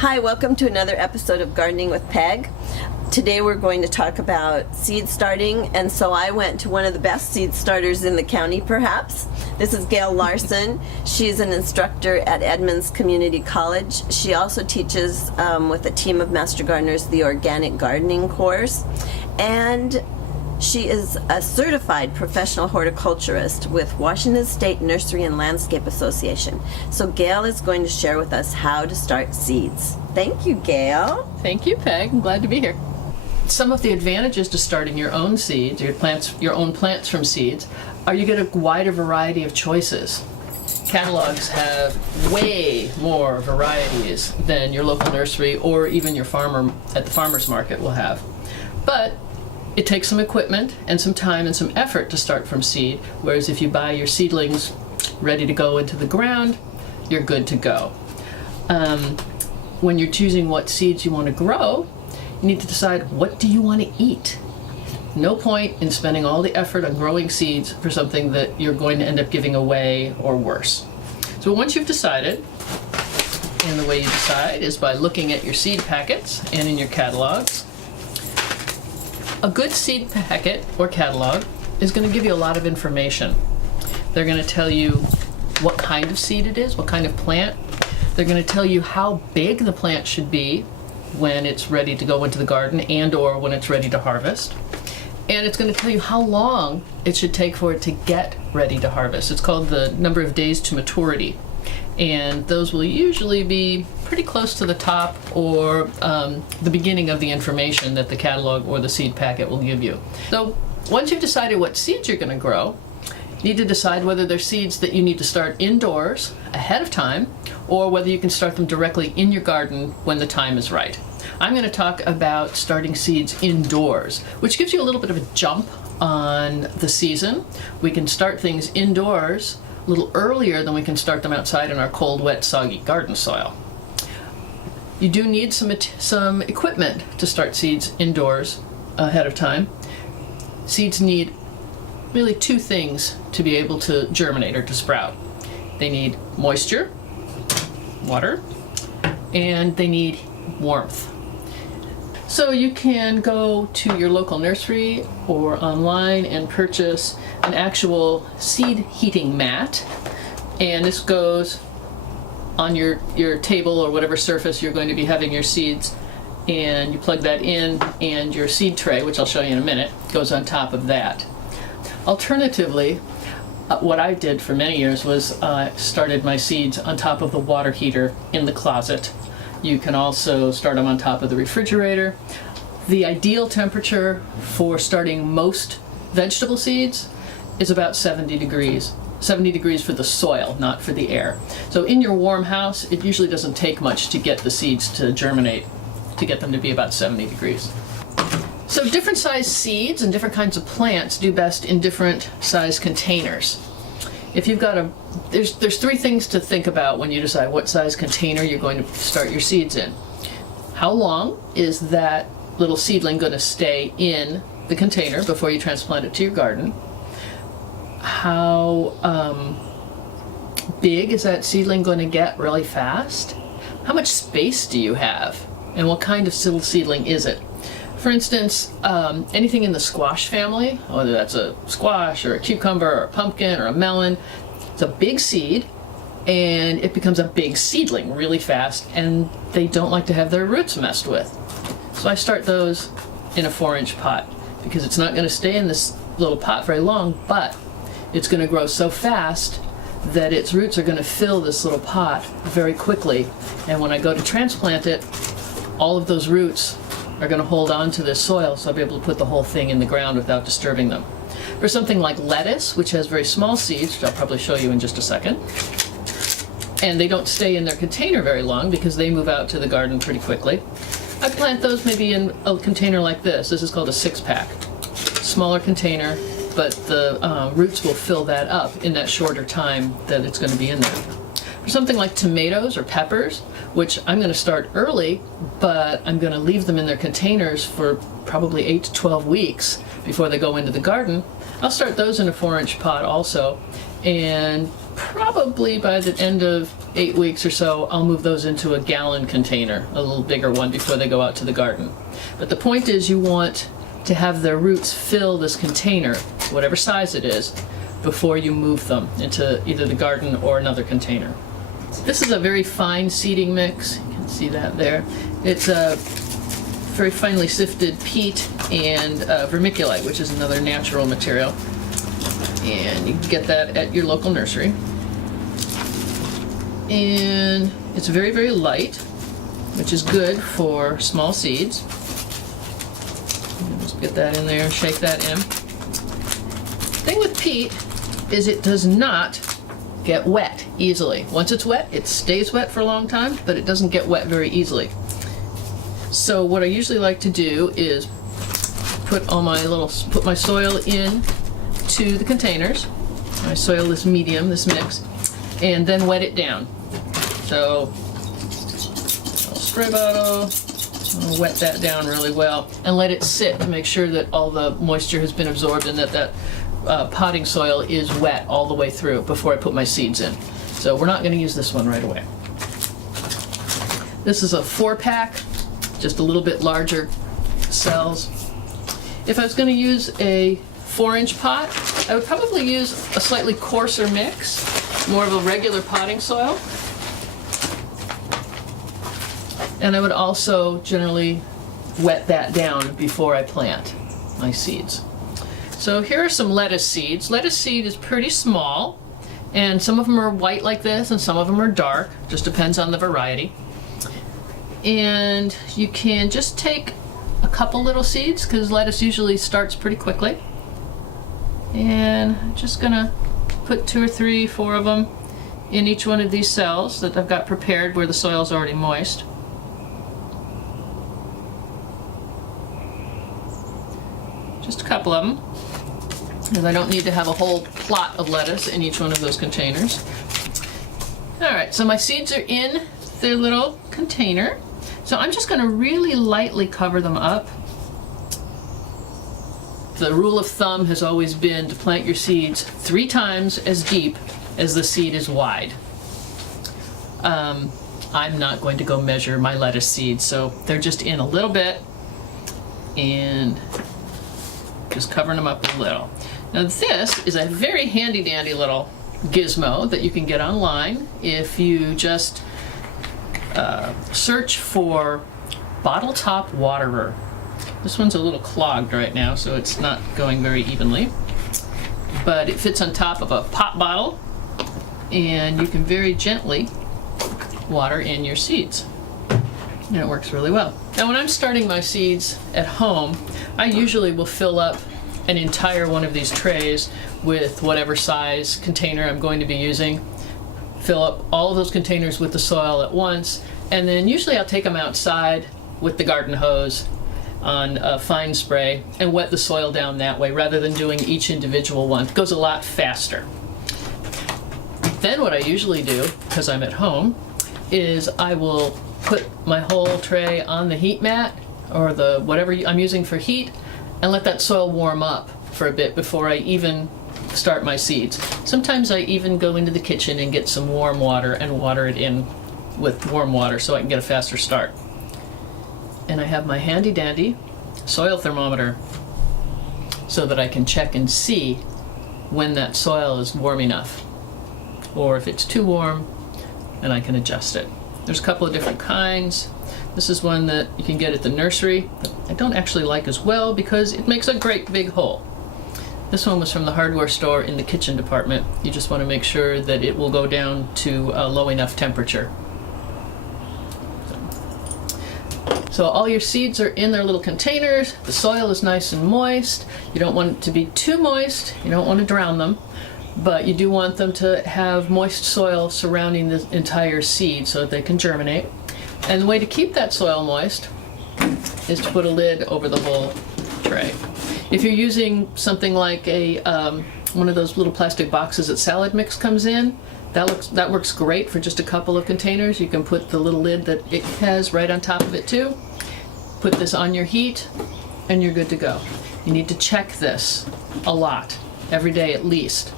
Hi, welcome to another episode of Gardening with Peg. Today we're going to talk about seed starting, and so I went to one of the best seed starters in the county, perhaps. This is Gail Larson. She's an instructor at Edmonds Community College. She also teaches with a team of Master Gardeners the Organic Gardening course, and she is a certified professional horticulturist with Washington State Nursery and Landscape Association. So Gail is going to share with us how to start seeds. Thank you, Gail. Thank you, Peg. I'm glad to be here. Some of the advantages to starting your own seeds, your own plants from seeds, are you get a wider variety of choices. Catalogs have way more varieties than your local nursery or even your farmer at the farmer's market will have. But it takes some equipment and some time and some effort to start from seed, whereas if you buy your seedlings ready to go into the ground, you're good to go. When you're choosing what seeds you want to grow, you need to decide, what do you want to eat? No point in spending all the effort on growing seeds for something that you're going to end up giving away or worse. So once you've decided, and the way you decide is by looking at your seed packets and in your catalogs. A good seed packet or catalog is going to give you a lot of information. They're going to tell you what kind of seed it is, what kind of plant. They're going to tell you how big the plant should be when it's ready to go into the garden and or when it's ready to harvest. And it's going to tell you how long it should take for it to get ready to harvest. It's called the number of days to maturity. And those will usually be pretty close to the top or the beginning of the information that the catalog or the seed packet will give you. So once you've decided what seeds you're going to grow, you need to decide whether they're seeds that you need to start indoors ahead of time or whether you can start them directly in your garden when the time is right. I'm going to talk about starting seeds indoors, which gives you a little bit of a jump on the season. We can start things indoors a little earlier than we can start them outside in our cold, wet, soggy garden soil. You do need some equipment to start seeds indoors ahead of time. Seeds need really two things to be able to germinate or to sprout. They need moisture, water, and they need warmth. So you can go to your local nursery or online and purchase an actual seed heating mat, and this goes on your table or whatever surface you're going to be having your seeds, and you plug that in, and your seed tray, which I'll show you in a minute, goes on top of that. Alternatively, what I did for many years was started my seeds on top of the water heater in the closet. You can also start them on top of the refrigerator. The ideal temperature for starting most vegetable seeds is about 70 degrees. 70 degrees for the soil, not for the air. So in your warm house, it usually doesn't take much to get the seeds to germinate, to get them to be about 70 degrees. So different size seeds and different kinds of plants do best in different size containers. If you've got there's three things to think about when you decide what size container you're going to start your seeds in. How long is that little seedling going to stay in the container before you transplant it to your garden? How big is that seedling going to get really fast? How much space do you have? And what kind of little seedling is it? For instance, anything in the squash family, whether that's a squash or a cucumber or a pumpkin or a melon, it's a big seed and it becomes a big seedling really fast, and they don't like to have their roots messed with. So I start those in a 4-inch pot because it's not going to stay in this little pot very long, but it's going to grow so fast that its roots are going to fill this little pot very quickly, and when I go to transplant it, all of those roots are going to hold on to this soil, so I'll be able to put the whole thing in the ground without disturbing them. For something like lettuce, which has very small seeds, which I'll probably show you in just a second, and they don't stay in their container very long because they move out to the garden pretty quickly, I plant those maybe in a container like this. This is called a 6-pack. Smaller container, but the roots will fill that up in that shorter time that it's going to be in there. For something like tomatoes or peppers, which I'm going to start early, but I'm going to leave them in their containers for probably 8 to 12 weeks before they go into the garden, I'll start those in a 4-inch pot also, and probably by the end of 8 weeks or so, I'll move those into a gallon container, a little bigger one, before they go out to the garden. But the point is, you want to have their roots fill this container, whatever size it is, before you move them into either the garden or another container. This is a very fine seeding mix. You can see that there. It's a very finely sifted peat and vermiculite, which is another natural material. And you can get that at your local nursery. And it's very, very light, which is good for small seeds. Just get that in there and shake that in. The thing with peat is it does not get wet easily. Once it's wet, it stays wet for a long time, but it doesn't get wet very easily. So what I usually like to do is put my soil in to the containers. My soil is medium, this mix, and then wet it down. So I'll spray bottle, I'll wet that down really well and let it sit to make sure that all the moisture has been absorbed and that potting soil is wet all the way through before I put my seeds in. So we're not going to use this one right away. This is a 4-pack, just a little bit larger cells. If I was going to use a 4-inch pot, I would probably use a slightly coarser mix, more of a regular potting soil. And I would also generally wet that down before I plant my seeds. So here are some lettuce seeds. Lettuce seed is pretty small, and some of them are white like this and some of them are dark, just depends on the variety. And you can just take a couple little seeds, because lettuce usually starts pretty quickly. And I'm just gonna put 2 or 3, 4 of them in each one of these cells that I've got prepared where the soil's already moist. Just a couple of them, because I don't need to have a whole plot of lettuce in each one of those containers. All right, so my seeds are in their little container. So I'm just going to really lightly cover them up. The rule of thumb has always been to plant your seeds 3 times as deep as the seed is wide. I'm not going to go measure my lettuce seeds, so they're just in a little bit and just covering them up a little. Now this is a very handy dandy little gizmo that you can get online if you just search for bottle top waterer. This one's a little clogged right now, so it's not going very evenly, but it fits on top of a pop bottle and you can very gently water in your seeds, and it works really well. Now when I'm starting my seeds at home, I usually will fill up an entire one of these trays with whatever size container I'm going to be using. Fill up all of those containers with the soil at once, and then usually I'll take them outside with the garden hose on a fine spray and wet the soil down that way rather than doing each individual one. It goes a lot faster. Then what I usually do, because I'm at home, is I will put my whole tray on the heat mat or the whatever I'm using for heat and let that soil warm up for a bit before I even start my seeds. Sometimes I even go into the kitchen and get some warm water and water it in with warm water so I can get a faster start. And I have my handy dandy soil thermometer so that I can check and see when that soil is warm enough, or if it's too warm, and I can adjust it. There's a couple of different kinds. This is one that you can get at the nursery that I don't actually like as well because it makes a great big hole. This one was from the hardware store in the kitchen department. You just want to make sure that it will go down to a low enough temperature. So all your seeds are in their little containers. The soil is nice and moist. You don't want it to be too moist. You don't want to drown them, but you do want them to have moist soil surrounding the entire seed so that they can germinate. And the way to keep that soil moist is to put a lid over the whole tray. If you're using something like a one of those little plastic boxes that salad mix comes in, that works great for just a couple of containers. You can put the little lid that it has right on top of it too. Put this on your heat and you're good to go. You need to check this a lot, every day at least,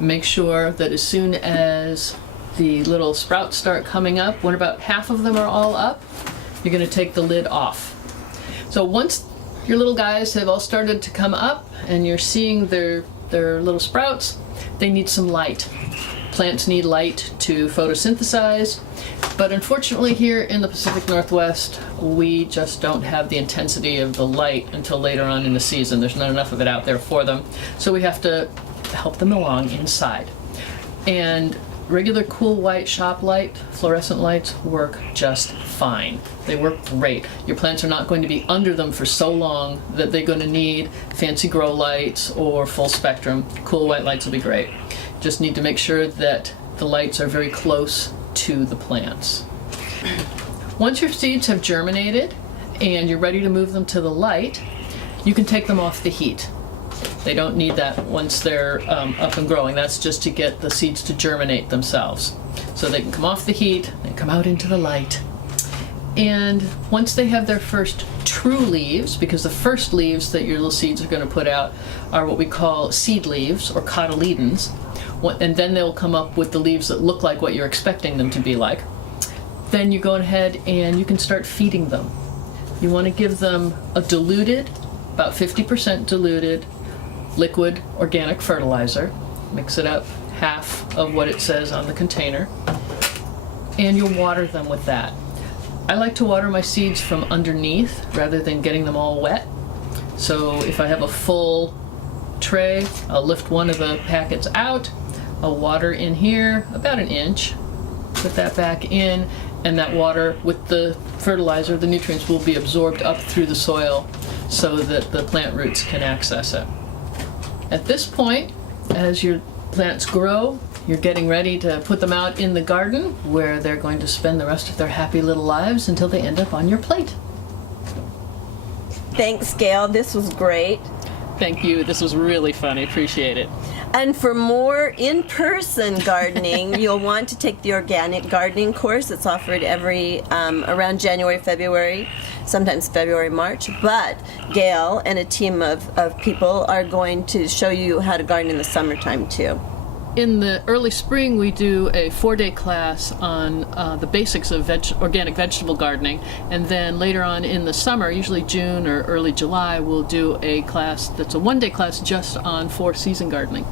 make sure that as soon as the little sprouts start coming up, when about half of them are all up, you're going to take the lid off. So once your little guys have all started to come up and you're seeing their little sprouts, they need some light. Plants need light to photosynthesize, but unfortunately here in the Pacific Northwest, we just don't have the intensity of the light until later on in the season. There's not enough of it out there for them, so we have to help them along inside. And regular cool white shop light, fluorescent lights work just fine. They work great. Your plants are not going to be under them for so long that they're going to need fancy grow lights or full spectrum. Cool white lights will be great. Just need to make sure that the lights are very close to the plants. Once your seeds have germinated and you're ready to move them to the light, you can take them off the heat. They don't need that once they're up and growing. That's just to get the seeds to germinate themselves. So they can come off the heat and come out into the light. And once they have their first true leaves, because the first leaves that your little seeds are going to put out are what we call seed leaves or cotyledons, and then they'll come up with the leaves that look like what you're expecting them to be like, then you go ahead and you can start feeding them. You want to give them a diluted, about 50% diluted, liquid organic fertilizer. Mix it up half of what it says on the container, and you'll water them with that. I like to water my seeds from underneath rather than getting them all wet. So if I have a full tray, I'll lift one of the packets out, I'll water in here about an inch, put that back in, and that water with the fertilizer, the nutrients will be absorbed up through the soil so that the plant roots can access it. At this point, as your plants grow, you're getting ready to put them out in the garden where they're going to spend the rest of their happy little lives until they end up on your plate. Thanks, Gail. This was great. Thank you. This was really fun. I appreciate it. And for more in-person gardening, you'll want to take the organic gardening course. It's offered every around January, February, sometimes February, March. But Gail and a team of people are going to show you how to garden in the summertime too. In the early spring, we do a 4-day class on the basics of organic vegetable gardening, and then later on in the summer, usually June or early July, we'll do a class that's a 1-day class just on 4-season gardening.